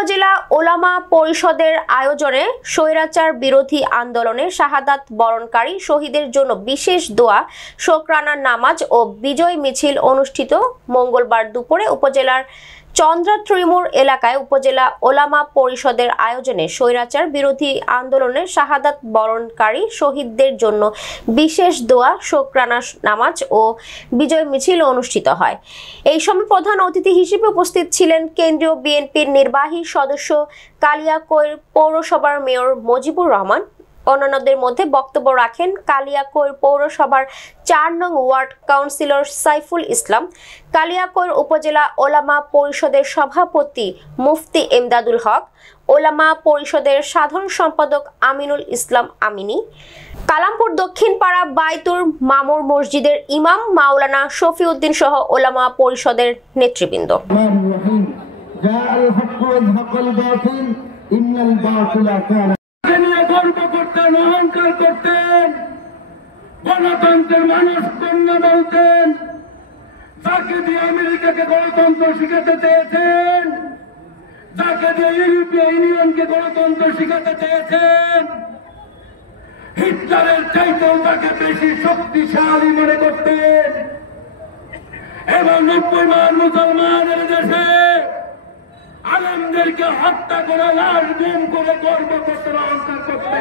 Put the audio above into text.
উপজেলা ওলামা পরিষদের আয়োজনে স্বৈরাচার বিরোধী আন্দোলনে শাহাদাত বরণকারী শহীদের জন্য বিশেষ দোয়া, শোকরানা নামাজ ও বিজয় মিছিল অনুষ্ঠিত মঙ্গলবার দুপুরে উপজেলার চন্দ্রা ত্রিমুর এলাকায় উপজেলা ওলামা পরিষদের আয়োজনে স্বৈরাচার বিরোধী আন্দোলনে শাহাদাত বরণকারী শহীদদের জন্য বিশেষ দোয়া, শোকরানা নামাজ ও বিজয় মিছিল অনুষ্ঠিত হয়। এই সময় প্রধান অতিথি হিসেবে উপস্থিত ছিলেন কেন্দ্রীয় বিএনপির নির্বাহী সদস্য কালিয়াকৈর পৌরসভার মেয়র মজিবুর রহমান। অন্যান্যদের মধ্যে বক্তব্য রাখেন কালিয়াকৈর পৌরসভার ৪ নং ওয়ার্ড কাউন্সিলর সাইফুল ইসলাম, কালিয়াকৈর উপজেলা ওলামা পরিষদের সভাপতি মুফতি এমদাদুল হক, ওলামা পরিষদের সাধারণ সম্পাদক আমিনুল ইসলাম আমিনী, কালামপুর দক্ষিণ পাড়া বাইতুর মামুর মসজিদের ইমাম মাওলানা শফিউদ্দিন সহ ওলামা পরিষদের নেতৃবৃন্দ। গর্ব করতেন, অহংকার করতেন, গণতন্ত্রের মানুষ কন্য বলতেন, যাকে দিয়ে আমেরিকাকে গণতন্ত্র শিখাতে চেয়েছেন, যাকে দিয়ে ইউরোপীয় ইউনিয়নকে গণতন্ত্র শিখাতে চেয়েছেন, হিটলারের চাইতেও তাকে বেশি শক্তিশালী মনে করতেন এবং 90 মান মুসলমানের দেশে আলেমদেরকে হত্যা করে লাশ গুম করে গর্ব করতে, অহংকার করতে।